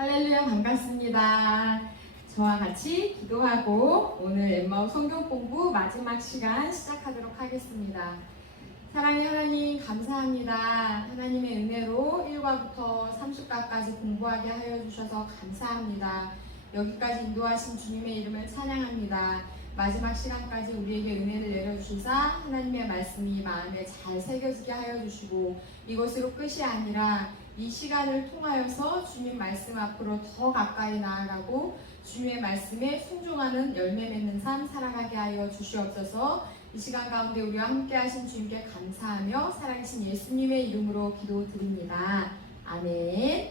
할렐루야, 반갑습니다. 저와 같이 기도하고 오늘 엠마오 성경 공부 마지막 시간 시작하도록 하겠습니다. 사랑의 하나님, 감사합니다. 하나님의 은혜로 1과부터 30과까지 공부하게 하여 주셔서 감사합니다. 여기까지 인도하신 주님의 이름을 찬양합니다. 마지막 시간까지 우리에게 은혜를 내려주시사 하나님의 말씀이 마음에 잘 새겨지게 하여 주시고, 이것으로 끝이 아니라 이 시간을 통하여서 주님 말씀 앞으로 더 가까이 나아가고 주님의 말씀에 순종하는 열매 맺는 삶 살아가게 하여 주시옵소서. 이 시간 가운데 우리와 함께 하신 주님께 감사하며 살아계신 예수님의 이름으로 기도드립니다. 아멘.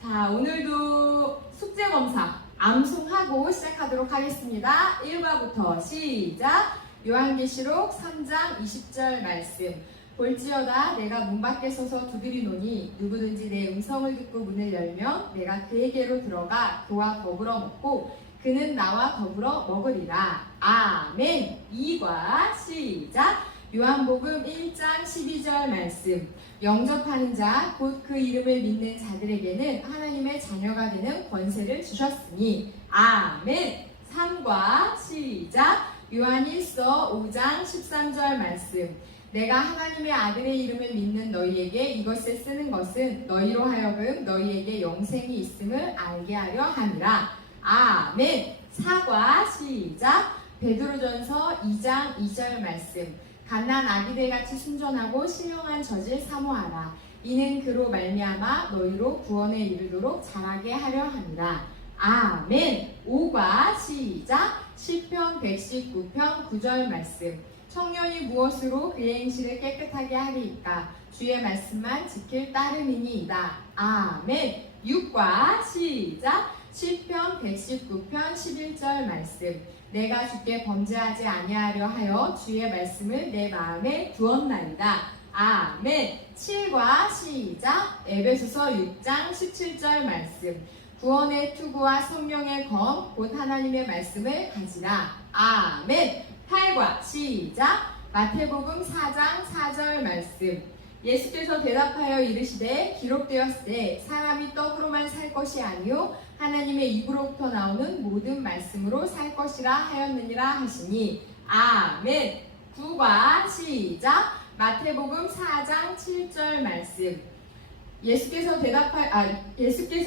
자, 오늘도 숙제검사 암송하고 시작하도록 하겠습니다. 1과부터 시작! 요한계시록 3장 20절 말씀. 볼지어다 내가 문 밖에 서서 두드리노니 누구든지 내 음성을 듣고 문을 열면 내가 그에게로 들어가 그와 더불어 먹고 그는 나와 더불어 먹으리라. 아멘. 2과 시작! 요한복음 1장 12절 말씀. 영접하는 자 곧 그 이름을 믿는 자들에게는 하나님의 자녀가 되는 권세를 주셨으니. 아멘. 3과 시작! 요한일서 5장 13절 말씀. 내가 하나님의 아들의 이름을 믿는 너희에게 이것을 쓰는 것은 너희로 하여금 너희에게 영생이 있음을 알게 하려 함이라. 아멘. 4과 시작! 베드로전서 2장 2절 말씀. 갓난 아기들같이 순전하고 신령한 젖을 사모하라. 이는 그로 말미암아 너희로 구원에 이르도록 자라게 하려 함이라. 아멘. 5과 시작! 시편 119편 9절 말씀. 청년이 무엇으로 그의 행실을 깨끗하게 하리이까? 주의 말씀만 지킬 따름이니이다. 아멘. 6과 시작! 시편 119편 11절 말씀. 내가 주께 범죄하지 아니하려 하여 주의 말씀을 내 마음에 두었나이다. 아멘. 7과 시작! 에베소서 6장 17절 말씀. 구원의 투구와 성령의 검 곧 하나님의 말씀을 가지라. 아멘. 8과 시작! 마태복음 4장 4절 말씀. 예수께서 대답하여 이르시되 기록되었으되 사람이 떡으로만 살 것이 아니요 하나님의 입으로부터 나오는 모든 말씀으로 살 것이라 하였느니라 하시니. 아멘. 9과 시작! 마태복음 4장 7절 말씀. 예수께서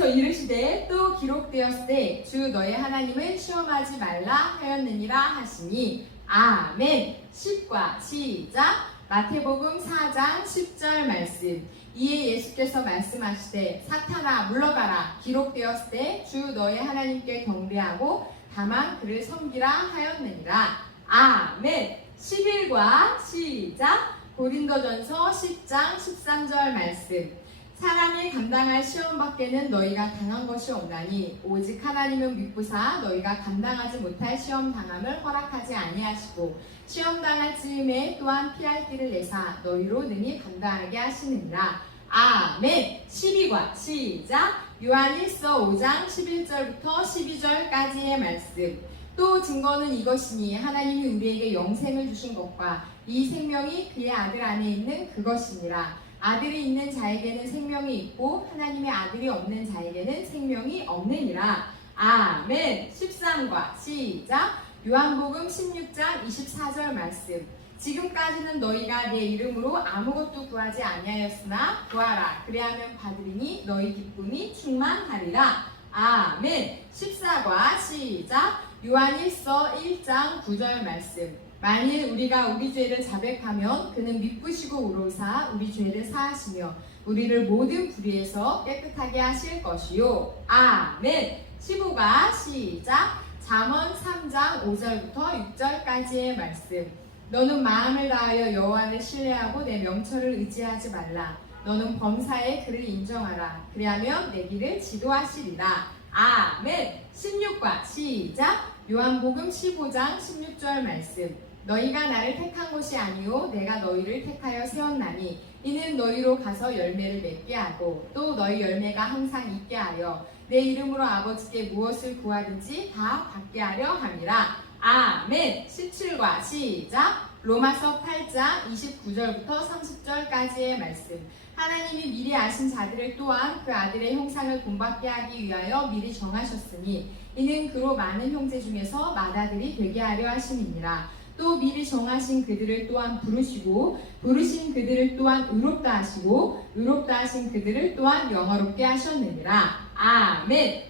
이르시되 또 기록되었으되 주 너의 하나님을 시험하지 말라 하였느니라 하시니. 아멘. 10과 시작! 마태복음 4장 10절 말씀. 이에 예수께서 말씀하시되 사탄아 물러가라. 기록되었으되 주 너의 하나님께 경배하고 다만 그를 섬기라 하였느니라. 아멘. 11과 시작! 고린도전서 10장 13절 말씀. 사람이 감당할 시험 밖에는 너희가 당한 것이 없나니 오직 하나님은 미쁘사 너희가 감당하지 못할 시험 당함을 허락하지 아니하시고 시험 당할 즈음에 또한 피할 길을 내사 너희로 능히 감당하게 하시느니라. 아멘. 12과 시작! 요한일서 5장 11절부터 12절까지의 말씀. 또 증거는 이것이니 하나님이 우리에게 영생을 주신 것과 이 생명이 그의 아들 안에 있는 그것이니라. 아들이 있는 자에게는 생명이 있고 하나님의 아들이 없는 자에게는 생명이 없느니라. 아멘. 13과 시작! 요한복음 16장 24절 말씀. 지금까지는 너희가 내 이름으로 아무것도 구하지 아니하였으나 구하라 그리하면 받으리니 너희 기쁨이 충만하리라. 아멘. 14과 시작! 요한일서 1장 9절 말씀. 만일 우리가 우리 죄를 자백하면 그는 미쁘시고 의로우사 우리 죄를 사하시며 우리를 모든 불의에서 깨끗하게 하실 것이요. 아멘. 15가 시작! 잠언 3장 5절부터 6절까지의 말씀. 너는 마음을 다하여 여호와를 신뢰하고 내 명철을 의지하지 말라. 너는 범사에 그를 인정하라. 그리하면 내 길을 지도하시리라. 아멘. 16과 시작! 요한복음 15장 16절 말씀. 너희가 나를 택한 것이 아니요 내가 너희를 택하여 세웠나니 이는 너희로 가서 열매를 맺게 하고 또 너희 열매가 항상 있게 하여 내 이름으로 아버지께 무엇을 구하든지 다 받게 하려 함이라. 아멘. 17과 시작! 로마서 8장 29절부터 30절까지의 말씀. 하나님이 미리 아신 자들을 또한 그 아들의 형상을 본받게 하기 위하여 미리 정하셨으니 이는 그로 많은 형제 중에서 맏아들이 되게 하려 하심이니라. 또 미리 정하신 그들을 또한 부르시고 부르신 그들을 또한 의롭다 하시고 의롭다 하신 그들을 또한 영화롭게 하셨느니라. 아멘.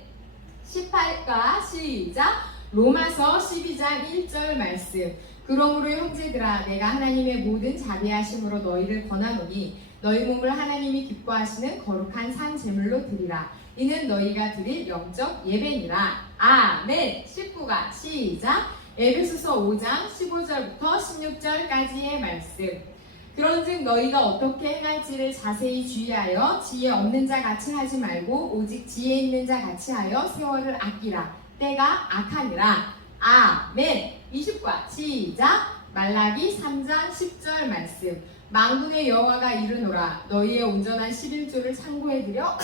18과 시작. 로마서 12장 1절 말씀. 그러므로 형제들아 내가 하나님의 모든 자비하심으로 너희를 권하노니 너희 몸을 하나님이 기뻐하시는 거룩한 산 제물로 드리라. 이는 너희가 드릴 영적 예배니라. 아멘. 19가 시작. 에베소서 5장 15절부터 16절까지의 말씀. 그런즉 너희가 어떻게 행할지를 자세히 주의하여 지혜 없는 자 같이 하지 말고 오직 지혜 있는 자 같이 하여 세월을 아끼라. 때가 악하니라. 아멘. 20과 시작. 말라기 3장 10절 말씀. 만군의 여호와가 이르노라. 너희의 온전한 11조를 창고해드려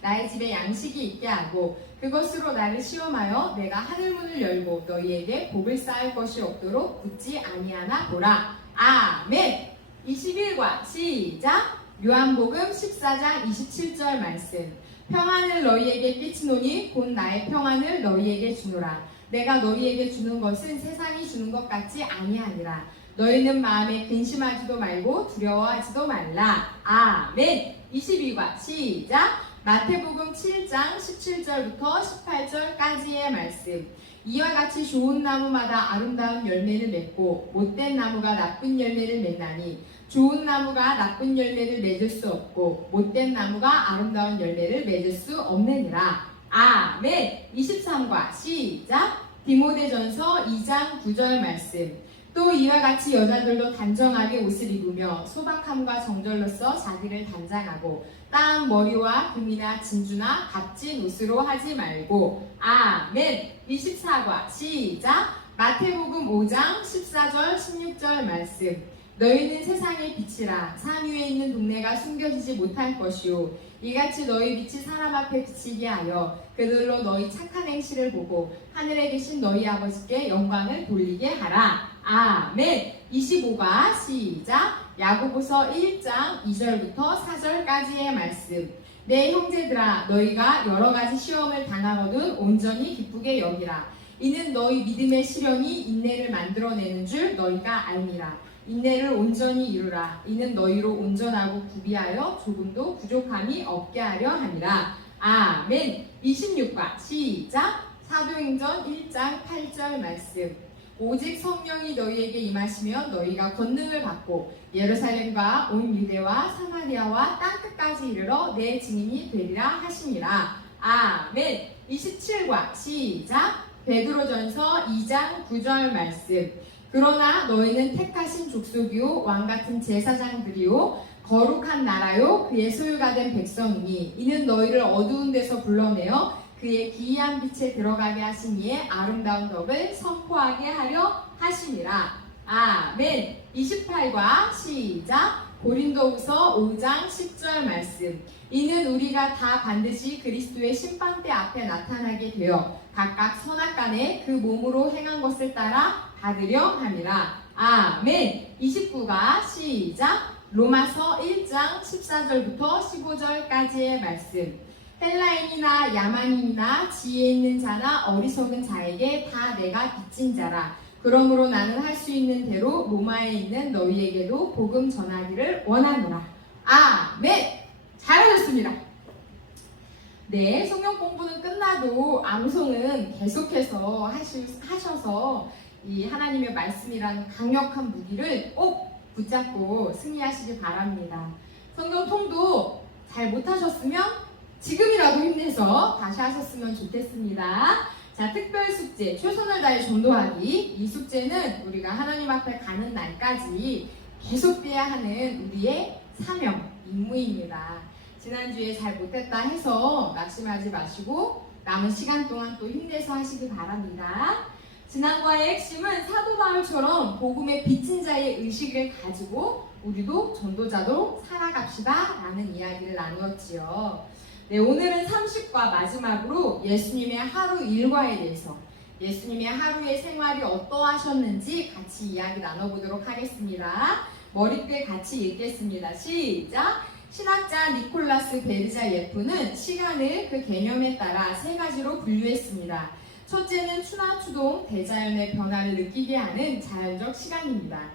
나의 집에 양식이 있게 하고 그것으로 나를 시험하여 내가 하늘문을 열고 너희에게 복을 쌓을 것이 없도록 굳지 아니하나 보라. 아멘. 21과 시작. 요한복음 14장 27절 말씀. 평안을 너희에게 끼치노니 곧 나의 평안을 너희에게 주노라. 내가 너희에게 주는 것은 세상이 주는 것 같지 아니하니라. 너희는 마음에 근심하지도 말고 두려워하지도 말라. 아멘. 22과 시작. 마태복음 7장 17절부터 18절까지의 말씀. 이와 같이 좋은 나무마다 아름다운 열매를 맺고 못된 나무가 나쁜 열매를 맺나니 좋은 나무가 나쁜 열매를 맺을 수 없고 못된 나무가 아름다운 열매를 맺을 수 없느니라. 아멘. 23과 시작. 디모데전서 2장 9절 말씀. 또 이와 같이 여자들도 단정하게 옷을 입으며 소박함과 정절로써 자기를 단장하고 땀 머리와 금이나 진주나 값진 옷으로 하지 말고. 아멘. 24과 시작. 마태복음 5장 14절 16절 말씀. 너희는 세상의 빛이라. 산 위에 있는 동네가 숨겨지지 못할 것이요 이같이 너희 빛이 사람 앞에 비치게 하여 그들로 너희 착한 행실을 보고 하늘에 계신 너희 아버지께 영광을 돌리게 하라. 아멘. 25가 시작. 야고보서 1장 2절부터 4절까지의 말씀. 내 형제들아 너희가 여러가지 시험을 당하거든 온전히 기쁘게 여기라. 이는 너희 믿음의 시련이 인내를 만들어내는 줄 너희가 알미라. 인내를 온전히 이루라. 이는 너희로 온전하고 구비하여 조금도 부족함이 없게 하려 함이라. 아멘. 26과 시작. 사도행전 1장 8절 말씀. 오직 성령이 너희에게 임하시면 너희가 권능을 받고 예루살렘과 온 유대와 사마리아와 땅끝까지 이르러 내 증인이 되리라 하심이라. 아멘. 27과 시작. 베드로전서 2장 9절 말씀. 그러나 너희는 택하신 족속이요 왕같은 제사장들이요 거룩한 나라요 그의 소유가 된 백성이니 이는 너희를 어두운 데서 불러내어 그의 기이한 빛에 들어가게 하신 이의 아름다운 덕을 선포하게 하려 하심이라. 아멘. 28과 시작. 고린도후서 5장 10절 말씀. 이는 우리가 다 반드시 그리스도의 심판대 앞에 나타나게 되어 각각 선악간에 그 몸으로 행한 것을 따라 받으려 함이라. 아멘. 29가 시작. 로마서 1장 14절부터 15절까지의 말씀. 헬라인이나 야만인이나 지혜 있는 자나 어리석은 자에게 다 내가 빚진 자라. 그러므로 나는 할 수 있는 대로 로마에 있는 너희에게도 복음 전하기를 원하노라. 아멘. 잘하셨습니다. 네, 성경 공부는 끝나도 암송은 계속해서 하셔서 이 하나님의 말씀이라는 강력한 무기를 꼭 붙잡고 승리하시기 바랍니다. 성경 통도 잘 못하셨으면 지금이라도 힘내서 다시 하셨으면 좋겠습니다. 자, 특별 숙제, 최선을 다해 전도하기. 이 숙제는 우리가 하나님 앞에 가는 날까지 계속돼야 하는 우리의 사명, 임무입니다. 지난주에 잘 못했다 해서 낙심하지 마시고 남은 시간 동안 또 힘내서 하시기 바랍니다. 지난과의 핵심은 사도 바울처럼 복음의 빚진 자의 의식을 가지고 우리도 전도자로 살아갑시다 라는 이야기를 나누었지요. 네, 오늘은 30과 마지막으로 예수님의 하루 일과에 대해서, 예수님의 하루의 생활이 어떠하셨는지 같이 이야기 나눠보도록 하겠습니다. 머릿글 같이 읽겠습니다. 시작! 신학자 니콜라스 베르자예프는 시간을 그 개념에 따라 세 가지로 분류했습니다. 첫째는 추나추동 대자연의 변화를 느끼게 하는 자연적 시간입니다.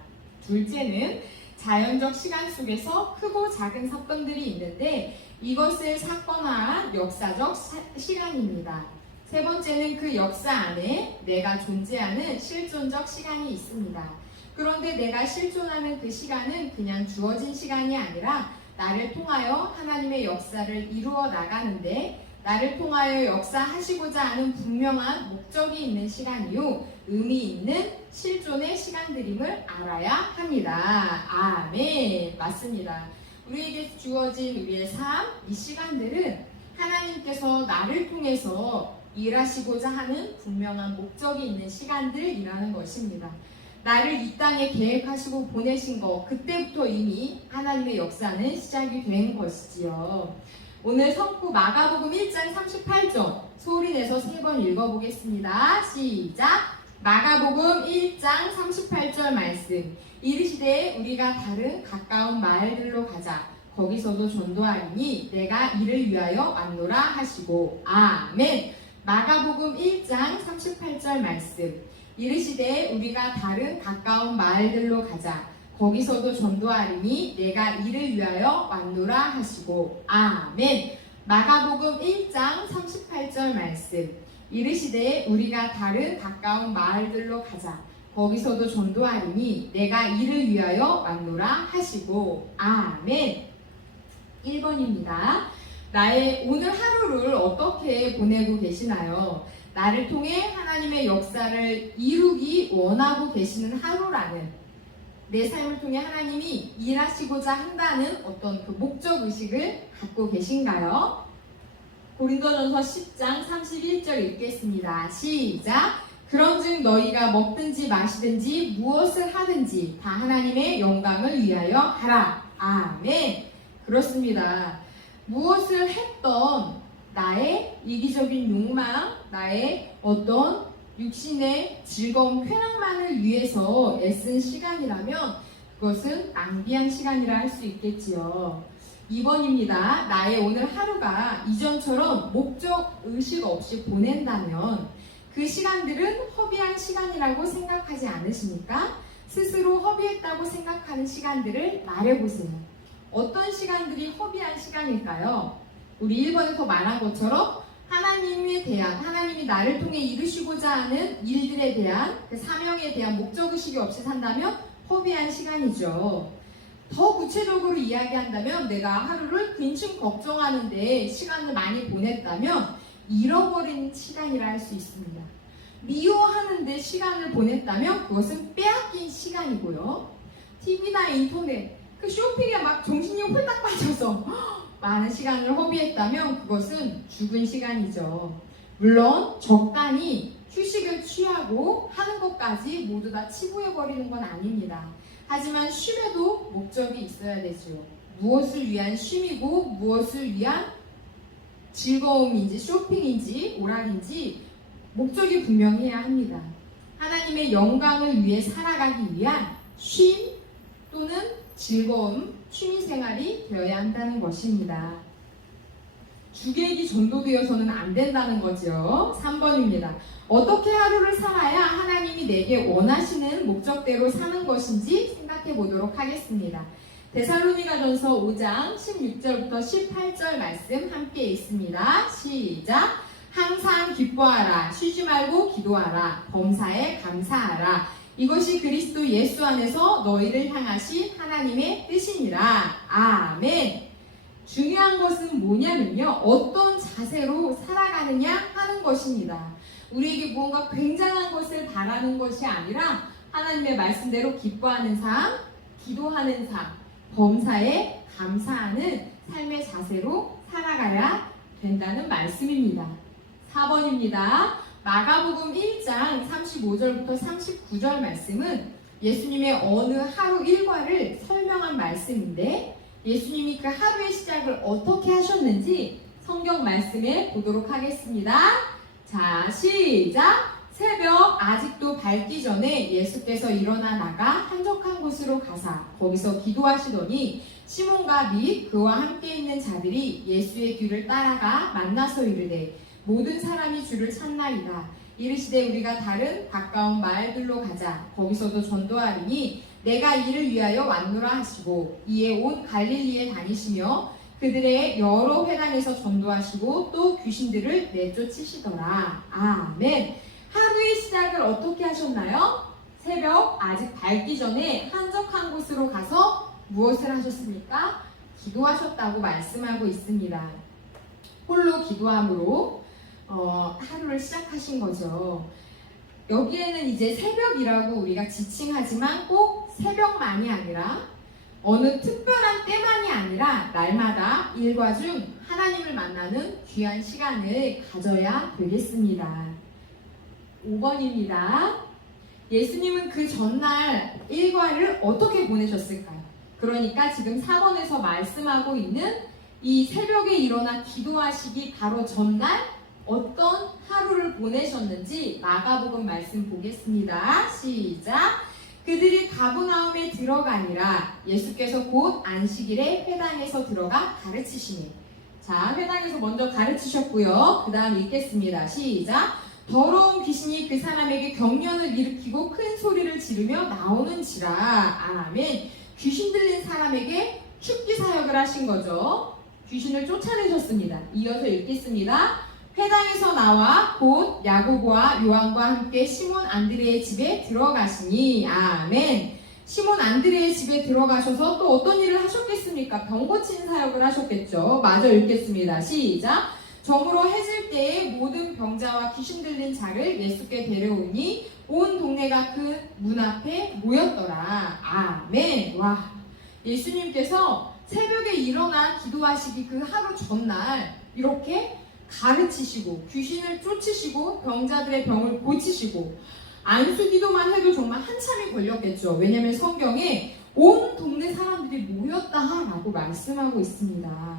둘째는 자연적 시간 속에서 크고 작은 사건들이 있는데 이것을 사건화한 역사적 시간입니다. 세 번째는 그 역사 안에 내가 존재하는 실존적 시간이 있습니다. 그런데 내가 실존하는 그 시간은 그냥 주어진 시간이 아니라 나를 통하여 하나님의 역사를 이루어 나가는데 나를 통하여 역사하시고자 하는 분명한 목적이 있는 시간이요 의미 있는 실존의 시간들임을 알아야 합니다. 아멘. 맞습니다. 우리에게 주어진 우리의 삶, 이 시간들은 하나님께서 나를 통해서 일하시고자 하는 분명한 목적이 있는 시간들이라는 것입니다. 나를 이 땅에 계획하시고 보내신 것, 그때부터 이미 하나님의 역사는 시작이 된 것이지요. 오늘 성구 마가복음 1장 38절 소리내서 3번 읽어보겠습니다. 시작! 마가복음 1장 38절 말씀. 이르시되 우리가 다른 가까운 마을들로 가자. 거기서도 전도하리니 내가 이를 위하여 왔노라 하시고. 아멘. 마가복음 1장 38절 말씀. 이르시되 우리가 다른 가까운 마을들로 가자. 거기서도 전도하리니 내가 이를 위하여 왔노라 하시고. 아멘. 마가복음 1장 38절 말씀. 이르시되 우리가 다른 가까운 마을들로 가자. 거기서도 전도하리니 내가 이를 위하여 왔노라 하시고. 아멘. 1번입니다. 나의 오늘 하루를 어떻게 보내고 계시나요? 나를 통해 하나님의 역사를 이루기 원하고 계시는 하루라는, 내 삶을 통해 하나님이 일하시고자 한다는 어떤 그 목적의식을 갖고 계신가요? 고린도전서 10장 31절 읽겠습니다. 시작! 그런즉 너희가 먹든지 마시든지 무엇을 하든지 다 하나님의 영광을 위하여 하라. 아멘. 그렇습니다. 무엇을 했던 나의 이기적인 욕망, 나의 어떤 육신의 즐거운 쾌락만을 위해서 애쓴 시간이라면 그것은 낭비한 시간이라 할 수 있겠지요. 2번입니다. 나의 오늘 하루가 이전처럼 목적 의식 없이 보낸다면 그 시간들은 허비한 시간이라고 생각하지 않으십니까? 스스로 허비했다고 생각하는 시간들을 말해보세요. 어떤 시간들이 허비한 시간일까요? 우리 1번에서 말한 것처럼 하나님에 대한, 하나님이 나를 통해 이루시고자 하는 일들에 대한, 그 사명에 대한 목적의식이 없이 산다면 허비한 시간이죠. 더 구체적으로 이야기한다면 내가 하루를 근심 걱정하는데 시간을 많이 보냈다면 잃어버린 시간이라 할 수 있습니다. 미워하는데 시간을 보냈다면 그것은 빼앗긴 시간이고요. TV나 인터넷, 그 쇼핑에 막 정신이 홀딱 빠져서 많은 시간을 허비했다면 그것은 죽은 시간이죠. 물론 적당히 휴식을 취하고 하는 것까지 모두 다 치부해버리는 건 아닙니다. 하지만 쉼에도 목적이 있어야 되죠. 무엇을 위한 쉼이고 무엇을 위한 즐거움인지 쇼핑인지 오락인지 목적이 분명해야 합니다. 하나님의 영광을 위해 살아가기 위한 쉼 또는 즐거움, 취미생활이 되어야 한다는 것입니다. 주객이 전도되어서는 안 된다는 거죠. 3번입니다. 어떻게 하루를 살아야 하나님이 내게 원하시는 목적대로 사는 것인지 생각해 보도록 하겠습니다. 데살로니가전서 5장 16절부터 18절 말씀 함께 읽습니다. 시작! 항상 기뻐하라, 쉬지 말고 기도하라, 범사에 감사하라. 이것이 그리스도 예수 안에서 너희를 향하신 하나님의 뜻이니라. 아멘. 중요한 것은 뭐냐면요, 어떤 자세로 살아가느냐 하는 것입니다. 우리에게 무언가 굉장한 것을 바라는 것이 아니라 하나님의 말씀대로 기뻐하는 삶, 기도하는 삶, 범사에 감사하는 삶의 자세로 살아가야 된다는 말씀입니다. 4번입니다. 마가복음 1장 35절부터 39절 말씀은 예수님의 어느 하루 일과를 설명한 말씀인데 예수님이 그 하루의 시작을 어떻게 하셨는지 성경 말씀에 보도록 하겠습니다. 자, 시작! 새벽 아직도 밝기 전에 예수께서 일어나 나가 한적한 곳으로 가사 거기서 기도하시더니 시몬과 및 그와 함께 있는 자들이 예수의 뒤를 따라가 만나서 이르되 모든 사람이 주를 찾나이다. 이르시되 우리가 다른 가까운 마을들로 가자. 거기서도 전도하리니 내가 이를 위하여 왔노라 하시고 이에 온 갈릴리에 다니시며 그들의 여러 회당에서 전도하시고 또 귀신들을 내쫓으시더라. 아멘. 하루의 시작을 어떻게 하셨나요? 새벽 아직 밝기 전에 한적한 곳으로 가서 무엇을 하셨습니까? 기도하셨다고 말씀하고 있습니다. 홀로 기도함으로 하루를 시작하신 거죠. 여기에는 이제 새벽이라고 우리가 지칭하지만 꼭 새벽만이 아니라 어느 특별한 때만이 아니라 날마다 일과 중 하나님을 만나는 귀한 시간을 가져야 되겠습니다. 5번입니다. 예수님은 그 전날 일과를 어떻게 보내셨을까요? 그러니까 지금 4번에서 말씀하고 있는 이 새벽에 일어나 기도하시기 바로 전날 어떤 하루를 보내셨는지 마가복음 말씀 보겠습니다. 시작! 그들이 가버나움에 들어가니라. 예수께서 곧 안식일에 회당에서 들어가 가르치시니. 자, 회당에서 먼저 가르치셨고요. 그 다음 읽겠습니다. 시작! 더러운 귀신이 그 사람에게 경련을 일으키고 큰 소리를 지르며 나오는지라. 아멘. 귀신 들린 사람에게 축기 사역을 하신 거죠. 귀신을 쫓아내셨습니다. 이어서 읽겠습니다. 회당에서 나와 곧 야고보와 요한과 함께 시몬 안드레의 집에 들어가시니. 아멘. 시몬 안드레의 집에 들어가셔서 또 어떤 일을 하셨겠습니까? 병 고치는 사역을 하셨겠죠. 마저 읽겠습니다. 시작. 저물어 해질 때에 모든 병자와 귀신 들린 자를 예수께 데려오니 온 동네가 그 문 앞에 모였더라. 아멘. 와, 예수님께서 새벽에 일어나 기도하시기 그 하루 전날 이렇게 가르치시고 귀신을 쫓으시고 병자들의 병을 고치시고 안수기도만 해도 정말 한참이 걸렸겠죠. 왜냐하면 성경에 온 동네 사람들이 모였다라고 말씀하고 있습니다.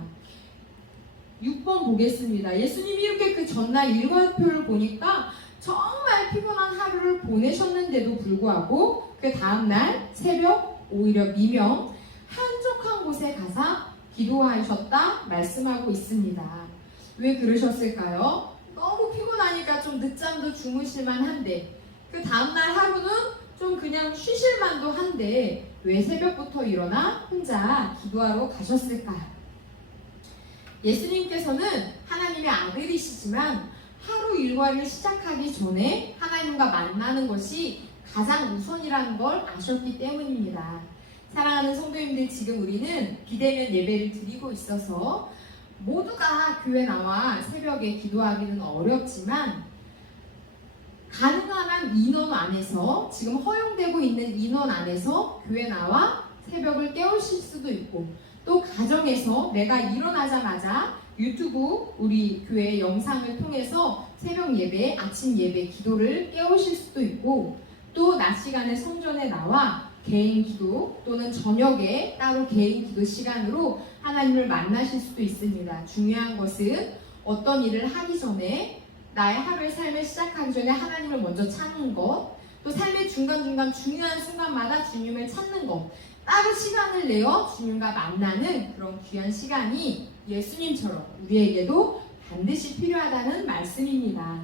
6번 보겠습니다. 예수님이 이렇게 그 전날 일과표를 보니까 정말 피곤한 하루를 보내셨는데도 불구하고 그 다음날 새벽 오히려 미명 한적한 곳에 가서 기도하셨다 말씀하고 있습니다. 왜 그러셨을까요? 너무 피곤하니까 좀 늦잠도 주무실만 한데 그 다음날 하루는 좀 그냥 쉬실만도 한데 왜 새벽부터 일어나 혼자 기도하러 가셨을까요? 예수님께서는 하나님의 아들이시지만 하루 일과를 시작하기 전에 하나님과 만나는 것이 가장 우선이라는 걸 아셨기 때문입니다. 사랑하는 성도님들, 지금 우리는 비대면 예배를 드리고 있어서 모두가 교회 나와 새벽에 기도하기는 어렵지만 가능한 인원 안에서, 지금 허용되고 있는 인원 안에서 교회 나와 새벽을 깨우실 수도 있고, 또 가정에서 내가 일어나자마자 유튜브 우리 교회 영상을 통해서 새벽 예배, 아침 예배 기도를 깨우실 수도 있고, 또 낮 시간에 성전에 나와 개인 기도 또는 저녁에 따로 개인 기도 시간으로 하나님을 만나실 수도 있습니다. 중요한 것은 어떤 일을 하기 전에, 나의 하루의 삶을 시작하기 전에 하나님을 먼저 찾는 것, 또 삶의 중간중간 중요한 순간마다 주님을 찾는 것, 따로 시간을 내어 주님과 만나는 그런 귀한 시간이 예수님처럼 우리에게도 반드시 필요하다는 말씀입니다.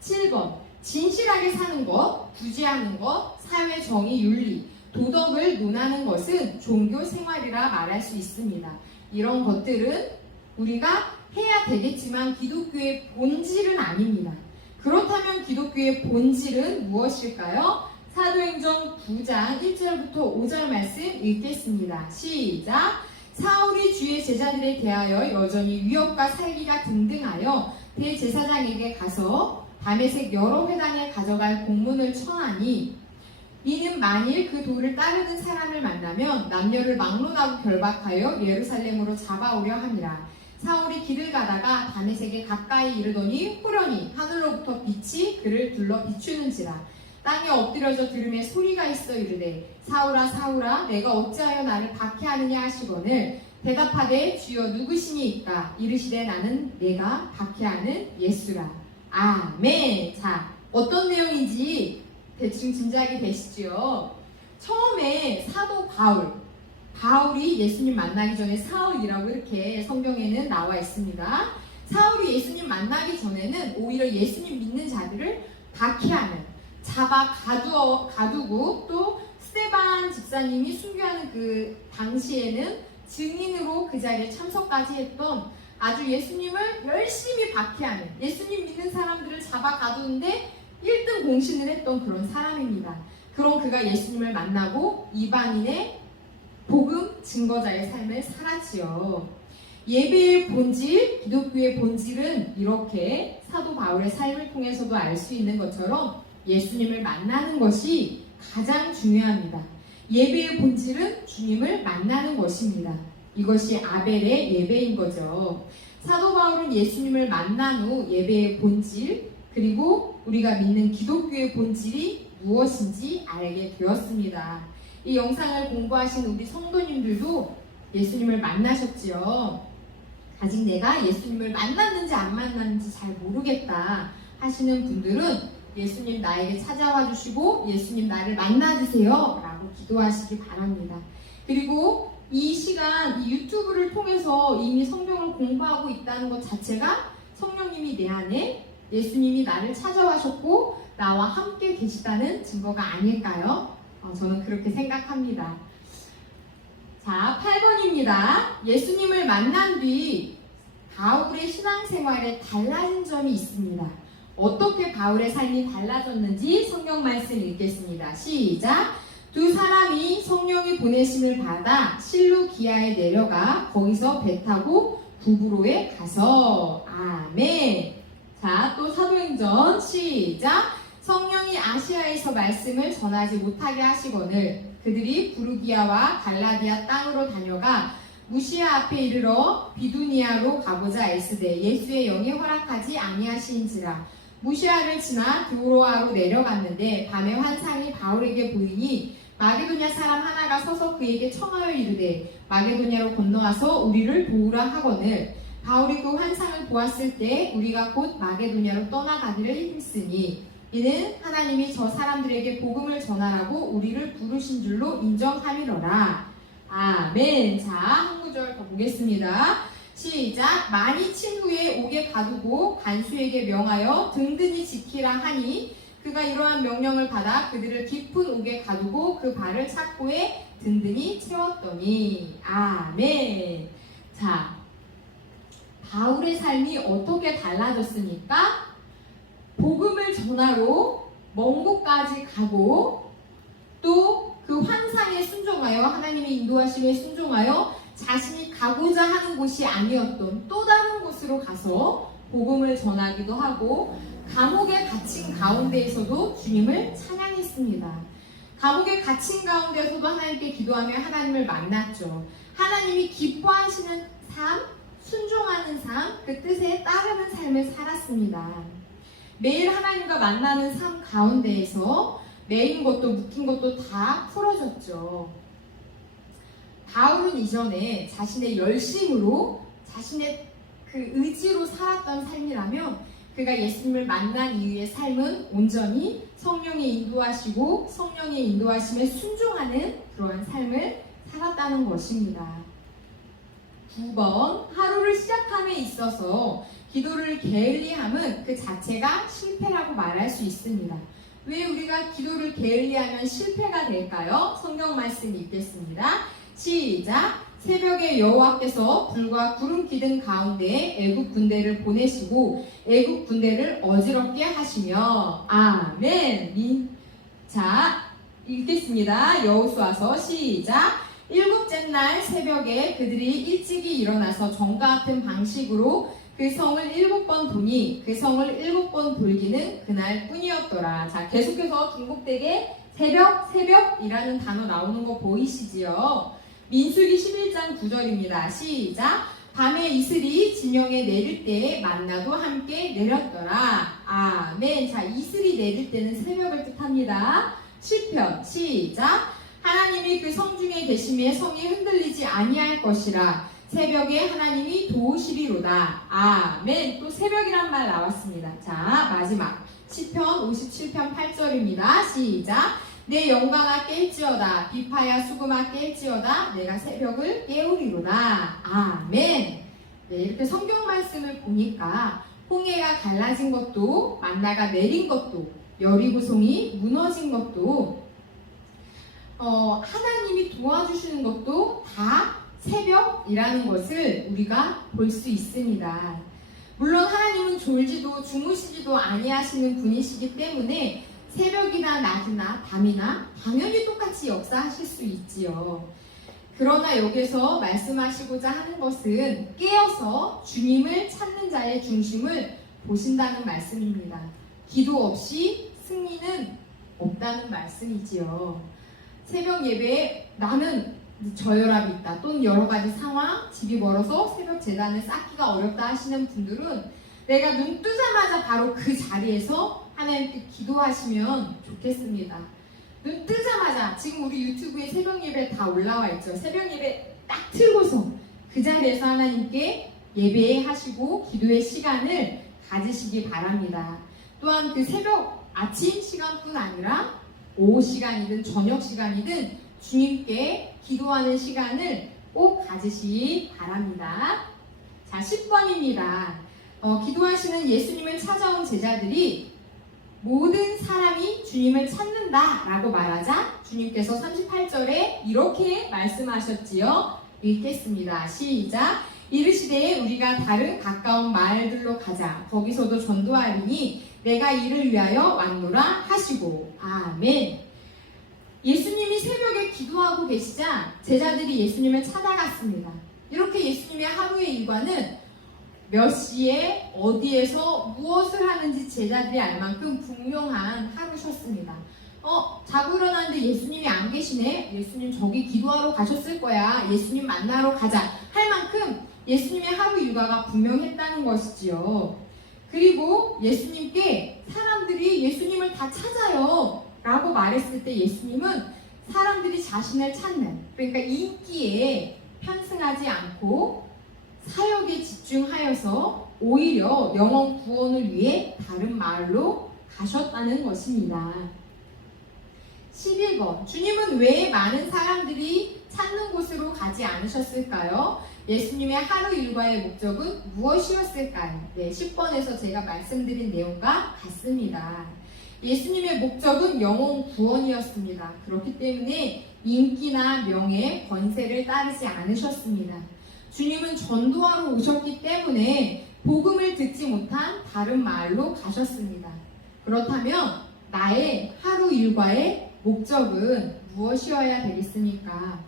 7번, 진실하게 사는 것, 구제하는 것, 사회 정의, 윤리, 도덕을 논하는 것은 종교 생활이라 말할 수 있습니다. 이런 것들은 우리가 해야 되겠지만 기독교의 본질은 아닙니다. 그렇다면 기독교의 본질은 무엇일까요? 사도행전 9장 1절부터 5절 말씀 읽겠습니다. 시작! 사울이 주의 제자들에 대하여 여전히 위협과 살기가 등등하여 대제사장에게 가서 다메섹 여러 회당에 가져갈 공문을 청하니, 이는 만일 그 도를 따르는 사람을 만나면 남녀를 막론하고 결박하여 예루살렘으로 잡아오려 함이라. 사울이 길을 가다가 다메섹에 가까이 이르더니 후련히 하늘로부터 빛이 그를 둘러 비추는지라. 땅에 엎드려져 들음에 소리가 있어 이르되 사울아 사울아 내가 어찌하여 나를 박해하느냐 하시거늘 대답하되 주여 누구시니이까? 이르시되 나는 내가 박해하는 예수라. 아멘. 자, 어떤 내용인지 대충 짐작이 되시죠? 처음에 사도 바울이 예수님 만나기 전에 사울이라고 이렇게 성경에는 나와 있습니다. 사울이 예수님 만나기 전에는 오히려 예수님 믿는 자들을 박해하는, 잡아 가두고 또 스데반 집사님이 순교하는 그 당시에는 증인으로 그 자리에 참석까지 했던 아주 예수님을 열심히 박해하는, 예수님 믿는 사람들을 잡아 가두는데 1등 공신을 했던 그런 사람입니다. 그럼 그가 예수님을 만나고 이방인의 복음 증거자의 삶을 살았지요. 예배의 본질, 기독교의 본질은 이렇게 사도 바울의 삶을 통해서도 알 수 있는 것처럼 예수님을 만나는 것이 가장 중요합니다. 예배의 본질은 주님을 만나는 것입니다. 이것이 아벨의 예배인 거죠. 사도 바울은 예수님을 만난 후 예배의 본질, 그리고 우리가 믿는 기독교의 본질이 무엇인지 알게 되었습니다. 이 영상을 공부하신 우리 성도님들도 예수님을 만나셨지요. 아직 내가 예수님을 만났는지 안 만났는지 잘 모르겠다 하시는 분들은 예수님 나에게 찾아와 주시고 예수님 나를 만나주세요 라고 기도하시기 바랍니다. 그리고 이 시간, 이 유튜브를 통해서 이미 성경을 공부하고 있다는 것 자체가 성령님이 내 안에 예수님이 나를 찾아와셨고 나와 함께 계시다는 증거가 아닐까요? 저는 그렇게 생각합니다. 자, 8번입니다. 예수님을 만난 뒤 바울의 신앙생활에 달라진 점이 있습니다. 어떻게 바울의 삶이 달라졌는지 성경 말씀 읽겠습니다. 시작! 두 사람이 성령의 보내심을 받아 실루기아에 내려가 거기서 배 타고 부브로에 가서 아멘. 자, 또 사도행전 시작! 성령이 아시아에서 말씀을 전하지 못하게 하시거늘 그들이 부르기아와 갈라디아 땅으로 다녀가 무시아 앞에 이르러 비두니아로 가보자 애쓰되 예수의 영이 허락하지 아니하시인지라. 무시아를 지나 드로아로 내려갔는데 밤에 환상이 바울에게 보이니 마게도냐 사람 하나가 서서 그에게 청하여 이르되 마게도냐로 건너와서 우리를 도우라 하거늘 바울이 그 환상을 보았을 때 우리가 곧 마게도냐로 떠나가기를 힘쓰니 이는 하나님이 저 사람들에게 복음을 전하라고 우리를 부르신 줄로 인정함이로라. 아멘. 자, 한 구절 더 보겠습니다. 시작! 많이 친 후에 옥에 가두고 간수에게 명하여 든든히 지키라 하니 그가 이러한 명령을 받아 그들을 깊은 옥에 가두고 그 발을 착고에 든든히 채웠더니 아멘. 자, 바울의 삶이 어떻게 달라졌습니까? 복음을 전하러 먼 곳까지 가고 또 그 환상에 순종하여 하나님의 인도하심에 순종하여 자신이 가고자 하는 곳이 아니었던 또 다른 곳으로 가서 복음을 전하기도 하고 감옥에 갇힌 가운데에서도 주님을 찬양했습니다. 감옥에 갇힌 가운데에서도 하나님께 기도하며 하나님을 만났죠. 하나님이 기뻐하시는 삶, 순종하는 삶, 그 뜻에 따르는 삶을 살았습니다. 매일 하나님과 만나는 삶 가운데에서 매인 것도 묶인 것도 다 풀어졌죠. 바울은 이전에 자신의 열심으로 자신의 그 의지로 살았던 삶이라면 그가 예수님을 만난 이후의 삶은 온전히 성령의 인도하시고 성령의 인도하심에 순종하는 그러한 삶을 살았다는 것입니다. 9번, 하루를 시작함에 있어서 기도를 게을리함은 그 자체가 실패라고 말할 수 있습니다. 왜 우리가 기도를 게을리하면 실패가 될까요? 성경 말씀 읽겠습니다. 시작! 새벽에 여호와께서 불과 구름 기둥 가운데에 애국 군대를 보내시고 애국 군대를 어지럽게 하시며 아멘. 자, 읽겠습니다. 여호수아서 시작! 일곱째 날 새벽에 그들이 일찍이 일어나서 전과 같은 방식으로 그 성을 7번 도니 그 성을 7번 돌기는 그날 뿐이었더라. 자, 계속해서 중복되게 새벽이라는 단어 나오는 거 보이시지요? 민수기 11장 9절입니다. 시작! 밤에 이슬이 진영에 내릴 때에 만나도 함께 내렸더라. 아멘. 자, 이슬이 내릴 때는 새벽을 뜻합니다. 시편 시작! 하나님이 그 성 중에 계심에 성이 흔들리지 아니할 것이라. 새벽에 하나님이 도우시리로다. 아멘. 또 새벽이란 말 나왔습니다. 자, 마지막 시편 57편 8절입니다. 시작. 내 영광아 깰지어다. 비파야 수금아 깰지어다. 내가 새벽을 깨우리로다. 아멘. 네, 이렇게 성경 말씀을 보니까 홍해가 갈라진 것도, 만나가 내린 것도, 여리고성이 무너진 것도, 하나님이 도와주시는 것도 다 새벽이라는 것을 우리가 볼 수 있습니다. 물론 하나님은 졸지도 주무시지도 아니하시는 분이시기 때문에 새벽이나 낮이나 밤이나 당연히 똑같이 역사하실 수 있지요. 그러나 여기서 말씀하시고자 하는 것은 깨어서 주님을 찾는 자의 중심을 보신다는 말씀입니다. 기도 없이 승리는 없다는 말씀이지요. 새벽 예배에 나는 저혈압이 있다 또는 여러 가지 상황, 집이 멀어서 새벽 제단을 쌓기가 어렵다 하시는 분들은 내가 눈 뜨자마자 바로 그 자리에서 하나님께 기도하시면 좋겠습니다. 눈 뜨자마자 지금 우리 유튜브에 새벽 예배 다 올라와 있죠. 새벽 예배 딱 틀고서 그 자리에서 하나님께 예배하시고 기도의 시간을 가지시기 바랍니다. 또한 그 새벽 아침 시간뿐 아니라 오후 시간이든 저녁 시간이든 주님께 기도하는 시간을 꼭 가지시기 바랍니다. 자, 10번입니다. 기도하시는 예수님을 찾아온 제자들이 모든 사람이 주님을 찾는다 라고 말하자 주님께서 38절에 이렇게 말씀하셨지요. 읽겠습니다. 시작. 이르시되 우리가 다른 가까운 마을들로 가자. 거기서도 전도하리니 내가 이를 위하여 왔노라 하시고. 아멘. 예수님이 새벽에 기도하고 계시자 제자들이 예수님을 찾아갔습니다. 이렇게 예수님의 하루의 일과는 몇 시에 어디에서 무엇을 하는지 제자들이 알 만큼 분명한 하루셨습니다. 자고 일어났는데 예수님이 안 계시네? 예수님 저기 기도하러 가셨을 거야. 예수님 만나러 가자. 할 만큼 예수님의 하루 일과가 분명했다는 것이지요. 그리고 예수님께 사람들이 예수님을 다 찾아요 라고 말했을 때 예수님은 사람들이 자신을 찾는, 그러니까 인기에 편승하지 않고 사역에 집중하여서 오히려 영혼 구원을 위해 다른 마을로 가셨다는 것입니다. 11번. 주님은 왜 많은 사람들이 찾는 곳으로 가지 않으셨을까요? 예수님의 하루 일과의 목적은 무엇이었을까요? 네, 10번에서 제가 말씀드린 내용과 같습니다. 예수님의 목적은 영혼 구원이었습니다. 그렇기 때문에 인기나 명예, 권세를 따르지 않으셨습니다. 주님은 전도하러 오셨기 때문에 복음을 듣지 못한 다른 마을로 가셨습니다. 그렇다면 나의 하루 일과의 목적은 무엇이어야 되겠습니까?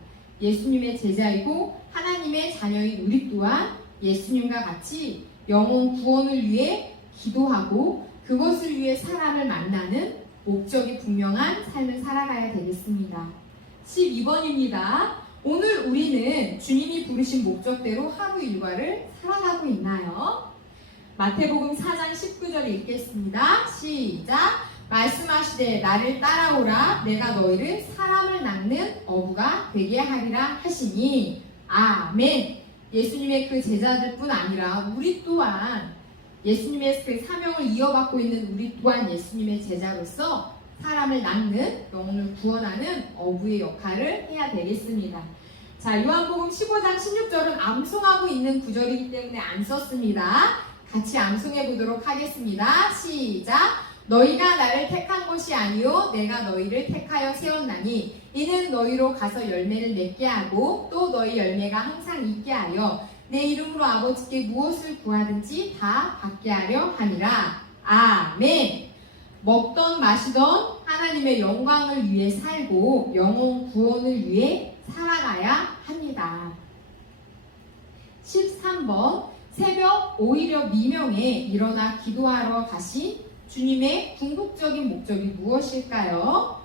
예수님의 제자이고 하나님의 자녀인 우리 또한 예수님과 같이 영혼 구원을 위해 기도하고 그것을 위해 사람을 만나는 목적이 분명한 삶을 살아가야 되겠습니다. 12번입니다. 오늘 우리는 주님이 부르신 목적대로 하루 일과를 살아가고 있나요? 마태복음 4장 19절 읽겠습니다. 시작. 말씀하시되 나를 따라오라. 내가 너희를 사람을 낳는 어부가 되게 하리라 하시니. 아멘. 예수님의 그 제자들뿐 아니라 우리 또한 예수님의 그 사명을 이어받고 있는 우리 또한 예수님의 제자로서 사람을 낳는, 영혼을 구원하는 어부의 역할을 해야 되겠습니다. 자, 요한복음 15장 16절은 암송하고 있는 구절이기 때문에 안 썼습니다. 같이 암송해 보도록 하겠습니다. 시작. 너희가 나를 택한 것이 아니요 내가 너희를 택하여 세웠나니 이는 너희로 가서 열매를 맺게 하고 또 너희 열매가 항상 있게 하여 내 이름으로 아버지께 무엇을 구하든지 다 받게 하려 함이라. 아멘. 먹던 마시던 하나님의 영광을 위해 살고 영혼 구원을 위해 살아가야 합니다. 13번. 새벽 오히려 미명에 일어나 기도하러 가신 주님의 궁극적인 목적이 무엇일까요?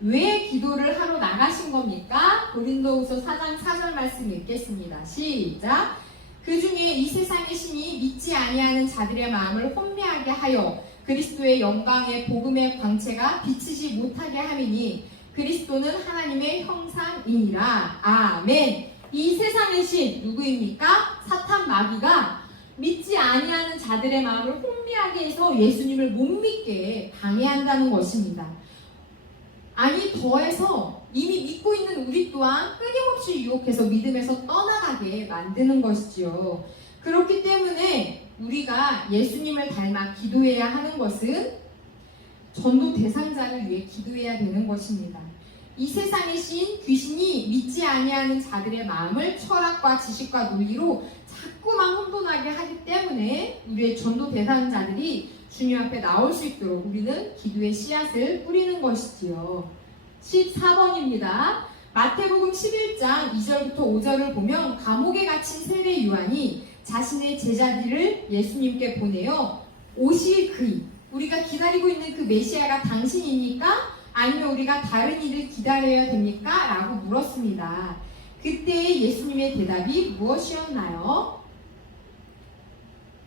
왜 기도를 하러 나가신 겁니까? 고린도후서 4장 4절 말씀 읽겠습니다. 시작. 그 중에 이 세상의 신이 믿지 아니하는 자들의 마음을 혼미하게 하여 그리스도의 영광의 복음의 광채가 비치지 못하게 함이니 그리스도는 하나님의 형상이니라. 아멘. 이 세상의 신 누구입니까? 사탄 마귀가 믿지 아니하는 자들의 마음을 혼미하게 해서 예수님을 못 믿게 방해한다는 것입니다. 아니 더해서 이미 믿고 있는 우리 또한 끊임없이 유혹해서 믿음에서 떠나가게 만드는 것이지요. 그렇기 때문에 우리가 예수님을 닮아 기도해야 하는 것은 전도 대상자를 위해 기도해야 되는 것입니다. 이 세상의 신 귀신이 믿지 아니하는 자들의 마음을 철학과 지식과 논리로 자꾸만 혼돈하게 하기 때문에 우리의 전도 대상자들이 주님 앞에 나올 수 있도록 우리는 기도의 씨앗을 뿌리는 것이지요. 14번입니다. 마태복음 11장 2절부터 5절을 보면 감옥에 갇힌 세례 요한이 자신의 제자들을 예수님께 보내어 오실 그이, 우리가 기다리고 있는 그 메시아가 당신입니까? 아니면 우리가 다른 이를 기다려야 됩니까? 라고 물었습니다. 그때 예수님의 대답이 무엇이었나요?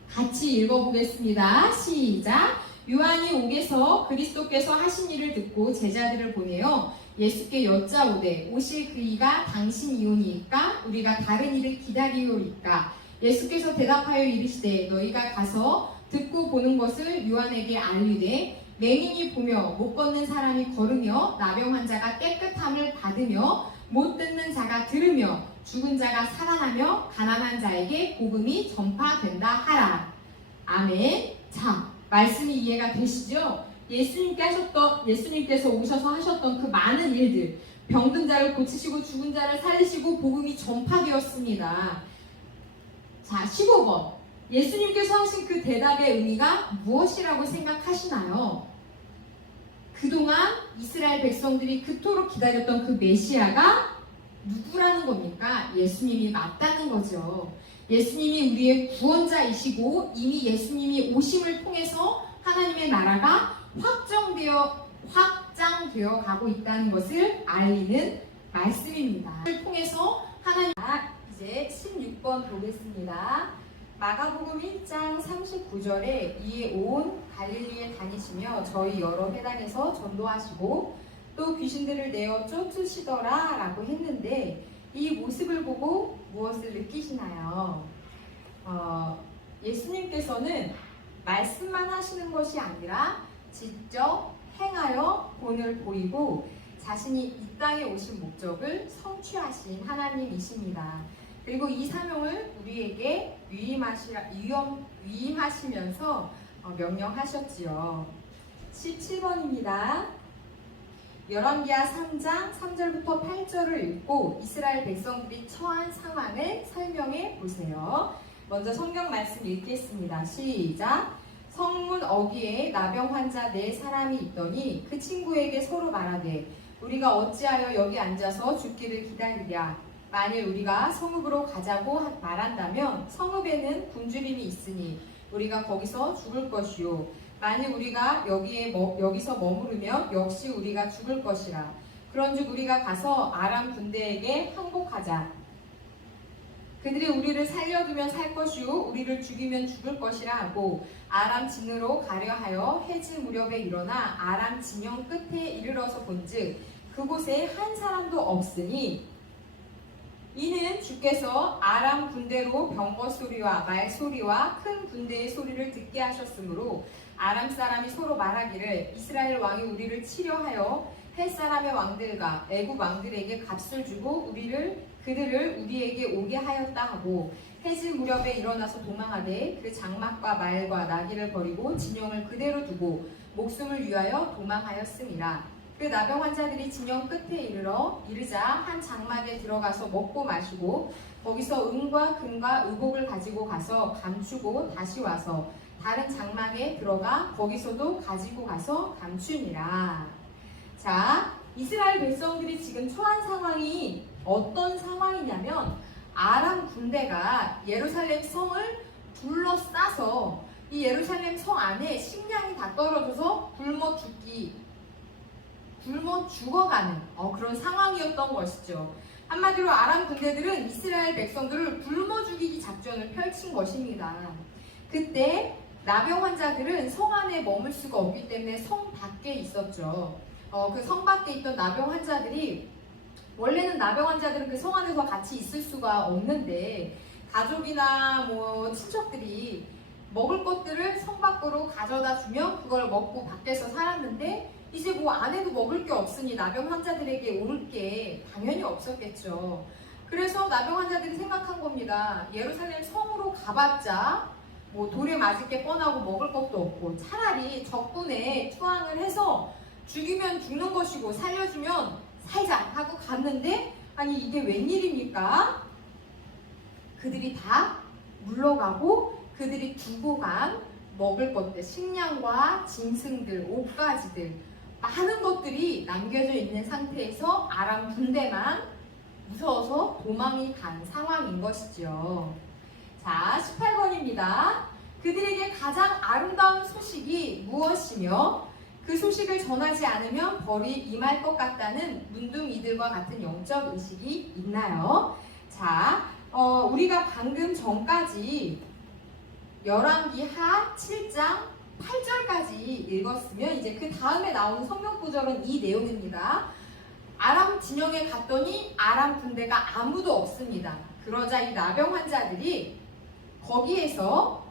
같이 읽어보겠습니다. 시작! 요한이 옥에서 그리스도께서 하신 일을 듣고 제자들을 보내어 예수께 여짜오되 오실 그이가 당신이오니이까? 우리가 다른 이를 기다리오리까? 예수께서 대답하여 이르시되 너희가 가서 듣고 보는 것을 요한에게 알리되 맹인이 보며 못 걷는 사람이 걸으며 나병 환자가 깨끗함을 받으며 못 듣는 자가 들으며 죽은 자가 살아나며 가난한 자에게 복음이 전파된다 하라. 아멘. 자, 말씀이 이해가 되시죠? 예수님께서 오셔서 하셨던 그 많은 일들, 병든 자를 고치시고 죽은 자를 살리시고 복음이 전파되었습니다. 자, 15번. 예수님께서 하신 그 대답의 의미가 무엇이라고 생각하시나요? 그동안 이스라엘 백성들이 그토록 기다렸던 그 메시아가 누구라는 겁니까? 예수님이 맞다는 거죠. 예수님이 우리의 구원자이시고 이미 예수님이 오심을 통해서 하나님의 나라가 확장되어 가고 있다는 것을 알리는 말씀입니다. 이를 통해서 하나님, 이제 16번 보겠습니다. 마가복음 1장 39절에 이에 온 갈릴리에 다니시며 저희 여러 회당에서 전도하시고 또 귀신들을 내어 쫓으시더라 라고 했는데 이 모습을 보고 무엇을 느끼시나요? 예수님께서는 말씀만 하시는 것이 아니라 직접 행하여 본을 보이고 자신이 이 땅에 오신 목적을 성취하신 하나님이십니다. 그리고 이 사명을 우리에게 위임하시면서 명령하셨지요. 17번입니다. 열왕기하 3장 3절부터 8절을 읽고 이스라엘 백성들이 처한 상황을 설명해 보세요. 먼저 성경 말씀 읽겠습니다. 시작! 성문 어귀에 나병 환자 4사람이 있더니 그 친구에게 서로 말하되 우리가 어찌하여 여기 앉아서 죽기를 기다리랴. 만일 우리가 성읍으로 가자고 말한다면 성읍에는 굶주림이 있으니 우리가 거기서 죽을 것이요 만일 우리가 여기서 머무르면 역시 우리가 죽을 것이라. 그런즉 우리가 가서 아람 군대에게 항복하자. 그들이 우리를 살려두면 살 것이요 우리를 죽이면 죽을 것이라 하고 아람 진으로 가려 하여 해질 무렵에 일어나 아람 진영 끝에 이르러서 본즉 그곳에 한 사람도 없으니 이는 주께서 아람 군대로 병거 소리와 말 소리와 큰 군대의 소리를 듣게 하셨으므로 아람 사람이 서로 말하기를 이스라엘 왕이 우리를 치려 하여 헷 사람의 왕들과 애굽 왕들에게 값을 주고 그들을 우리에게 오게 하였다 하고 해질 무렵에 일어나서 도망하되 그 장막과 말과 나귀를 버리고 진영을 그대로 두고 목숨을 위하여 도망하였음이라. 그 나병 환자들이 진영 끝에 이르자 한 장막에 들어가서 먹고 마시고 거기서 은과 금과 의복을 가지고 가서 감추고 다시 와서 다른 장막에 들어가 거기서도 가지고 가서 감추니라. 자, 이스라엘 백성들이 지금 처한 상황이 어떤 상황이냐면 아람 군대가 예루살렘 성을 둘러싸서 이 예루살렘 성 안에 식량이 다 떨어져서 굶어 죽어가는 그런 상황이었던 것이죠. 한마디로 아람 군대들은 이스라엘 백성들을 굶어 죽이기 작전을 펼친 것입니다. 그때 나병 환자들은 성 안에 머물 수가 없기 때문에 성 밖에 있었죠. 그 성 밖에 있던 나병 환자들이 원래는 나병 환자들은 그 성 안에서 같이 있을 수가 없는데 가족이나 뭐 친척들이 먹을 것들을 성 밖으로 가져다 주면 그걸 먹고 밖에서 살았는데 이제 뭐 안에도 먹을 게 없으니 나병 환자들에게 올 게 당연히 없었겠죠. 그래서 나병 환자들이 생각한 겁니다. 예루살렘 성으로 가봤자 뭐 돌에 맞을 게 뻔하고 먹을 것도 없고 차라리 적군에 투항을 해서 죽이면 죽는 것이고 살려주면 살자 하고 갔는데 아니 이게 웬일입니까? 그들이 다 물러가고 그들이 두고 간 먹을 것들, 식량과 짐승들, 옷가지들 많은 것들이 남겨져 있는 상태에서 아람 군대만 무서워서 도망이 간 상황인 것이죠. 자, 18번입니다. 그들에게 가장 아름다운 소식이 무엇이며 그 소식을 전하지 않으면 벌이 임할 것 같다는 문둥이들과 같은 영적 의식이 있나요? 자, 우리가 방금 전까지 열왕기하 7장 8절까지 읽었으면 이제 그 다음에 나오는 성경 구절은 이 내용입니다. 아람 진영에 갔더니 아람 군대가 아무도 없습니다. 그러자 이 나병 환자들이 거기에서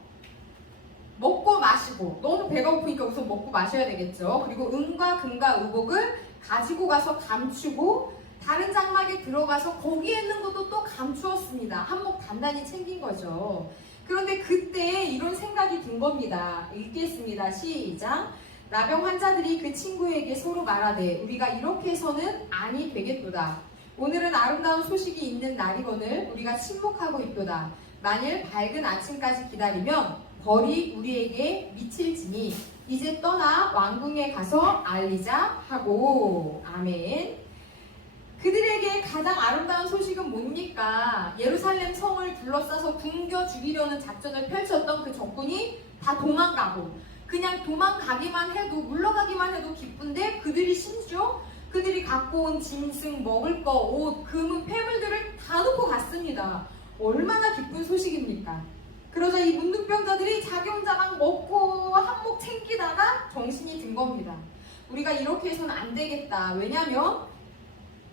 먹고 마시고 너무 배가 고프니까 우선 먹고 마셔야 되겠죠. 그리고 은과 금과 의복을 가지고 가서 감추고 다른 장막에 들어가서 거기에 있는 것도 또 감추었습니다. 한몫 단단히 챙긴 거죠. 그런데 그때 이런 생각이 든 겁니다. 읽겠습니다. 시작. 나병 환자들이 그 친구에게 서로 말하되 우리가 이렇게 해서는 아니 되겠도다. 오늘은 아름다운 소식이 있는 날이거늘 우리가 침묵하고 있도다. 만일 밝은 아침까지 기다리면 벌이 우리에게 미칠지니 이제 떠나 왕궁에 가서 알리자 하고. 아멘. 그들에게 가장 아름다운 소식은 뭡니까? 예루살렘 성을 둘러싸서 굶겨 죽이려는 작전을 펼쳤던 그 적군이 다 도망가고 그냥 도망가기만 해도 물러가기만 해도 기쁜데 그들이 심지어 그들이 갖고 온 짐승, 먹을 거, 옷, 금은, 폐물들을 다 놓고 갔습니다. 얼마나 기쁜 소식입니까? 그러자 이 문둥병자들이 자기 혼자 막 먹고 한몫 챙기다가 정신이 든 겁니다. 우리가 이렇게 해서는 안 되겠다. 왜냐면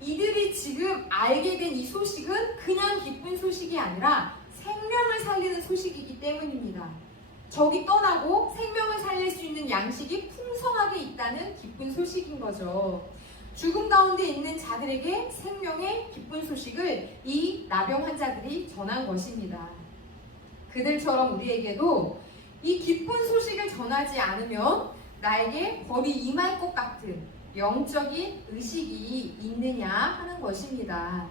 이들이 지금 알게 된 이 소식은 그냥 기쁜 소식이 아니라 생명을 살리는 소식이기 때문입니다. 적이 떠나고 생명을 살릴 수 있는 양식이 풍성하게 있다는 기쁜 소식인 거죠. 죽음 가운데 있는 자들에게 생명의 기쁜 소식을 이 나병 환자들이 전한 것입니다. 그들처럼 우리에게도 이 기쁜 소식을 전하지 않으면 나에게 벌이 임할 것 같은 영적인 의식이 있느냐 하는 것입니다.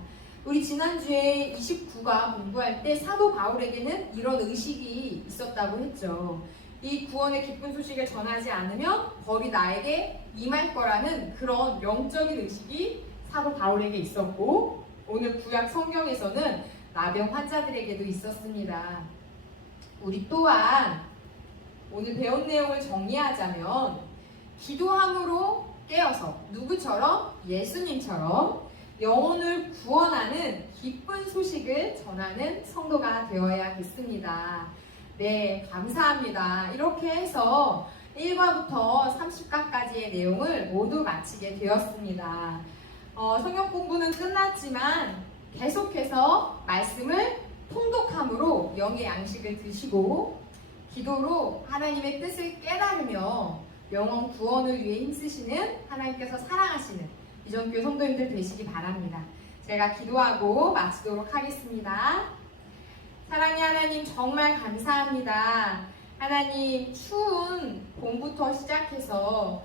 우리 지난주에 29과 공부할 때 사도 바울에게는 이런 의식이 있었다고 했죠. 이 구원의 기쁜 소식을 전하지 않으면 벌이 나에게 임할 거라는 그런 영적인 의식이 사도 바울에게 있었고 오늘 구약 성경에서는 나병 환자들에게도 있었습니다. 우리 또한 오늘 배운 내용을 정리하자면 기도함으로 깨어서 누구처럼? 예수님처럼 영혼을 구원하는 기쁜 소식을 전하는 성도가 되어야겠습니다. 네, 감사합니다. 이렇게 해서 1과부터 30과까지의 내용을 모두 마치게 되었습니다. 성경 공부는 끝났지만 계속해서 말씀을 통독함으로 영의 양식을 드시고 기도로 하나님의 뜻을 깨달으며 영혼 구원을 위해 힘쓰시는 하나님께서 사랑하시는 비전교회 성도님들 되시기 바랍니다. 제가 기도하고 마치도록 하겠습니다. 사랑의 하나님 정말 감사합니다. 하나님 추운 봄부터 시작해서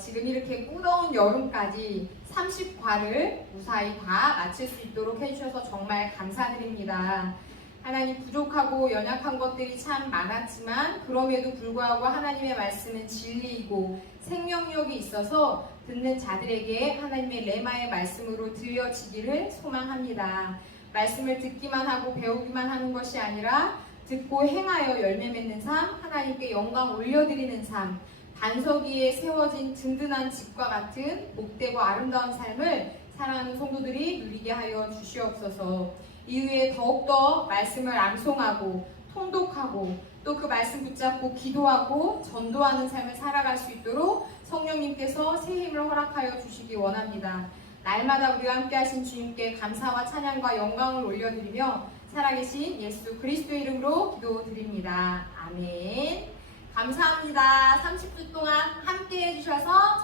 지금 이렇게 무더운 여름까지 30과를 무사히 다 마칠 수 있도록 해주셔서 정말 감사드립니다. 하나님 부족하고 연약한 것들이 참 많았지만 그럼에도 불구하고 하나님의 말씀은 진리이고 생명력이 있어서 듣는 자들에게 하나님의 레마의 말씀으로 들려지기를 소망합니다. 말씀을 듣기만 하고 배우기만 하는 것이 아니라 듣고 행하여 열매 맺는 삶, 하나님께 영광 올려드리는 삶, 반석 위에 세워진 든든한 집과 같은 복되고 아름다운 삶을 사랑하는 성도들이 누리게 하여 주시옵소서. 이후에 더욱더 말씀을 암송하고 통독하고 또 그 말씀 붙잡고 기도하고 전도하는 삶을 살아갈 수 있도록 성령님께서 새 힘을 허락하여 주시기 원합니다. 날마다 우리와 함께 하신 주님께 감사와 찬양과 영광을 올려드리며 살아계신 예수 그리스도의 이름으로 기도드립니다. 아멘. 감사합니다. 30주 동안 함께 해주셔서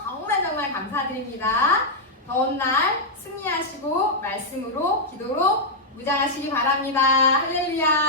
정말 감사드립니다. 더운 날 승리하시고 말씀으로 기도로 무장하시기 바랍니다. 할렐루야.